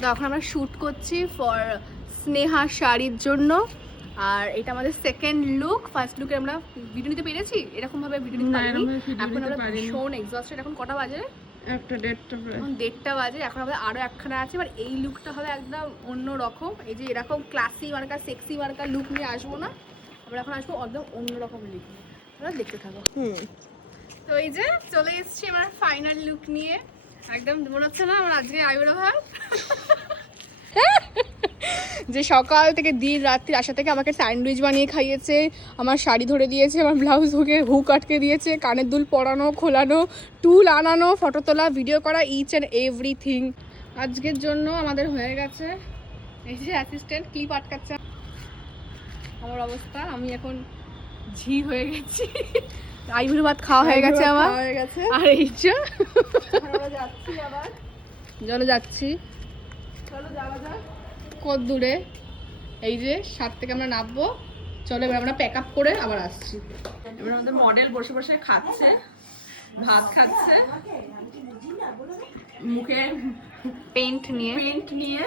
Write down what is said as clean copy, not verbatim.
তো এখন আমরা শ্যুট করছি ফর স্নেহা শাড়ির জন্য। আর এটা আমাদের সেকেন্ড লুক। ফার্স্ট লুকে আমরা ভিডিও নিতে পেরেছি, এরকম ভাবে ভিডিও নিতে পারিনি। এখন আমরা ভীষণ এক্সস্টেড। এখন কটা বাজে? একটা 1:30 এখন 1:30 বাজে। এখন আমাদের আরো একখানা আছে, এবার এই লুকটা হবে একদম অন্য রকম। এই যে এরকম ক্লাসি মার্কা সেক্সি মার্কা লুক নিয়ে আসবো না, আমরা এখন আসবো একদম অন্যরকম লুক নিয়ে। তোমরা দেখতে থাকো। তো এই যে চলে এসেছি আমার ফাইনাল লুক নিয়ে। একদম মনে হচ্ছে না আমার আজকে আইবুড়ো ভাব। যে সকাল থেকে দিন রাত্রি আশা থেকে আমাকে স্যান্ডউইচ বানিয়ে খাইয়েছে, আমার শাড়ি ধরে দিয়েছে, আমার ব্লাউজ হুক আটকে দিয়েছে, কানের দুল পরানো খোলানো, টুল আনানো, ফটো তোলা, ভিডিও করা, ইচ অ্যান্ড এভরিথিং আজকের জন্য আমাদের হয়ে গেছে। এই যে অ্যাসিস্ট্যান্ট ক্লিপ আটকাচ্ছে আমার অবস্থা। আমি এখন ঝি হয়ে গেছি। আইবুড়ো ভাত খাওয়া হয়ে গেছে আমার। আর এই যে যাচ্ছি আবার, চলো যাচ্ছি, চলো যাওয়া যাক। কত দূরে? এই যে 7 থেকে আমরা নামবো। চলো এবার আমরা প্যাক আপ করে আবার আসছি। এবার আমাদের মডেল বসে বসে খাচ্ছে, ভাত খাচ্ছে, মুখে পেন্ট নিয়ে পেন্ট নিয়ে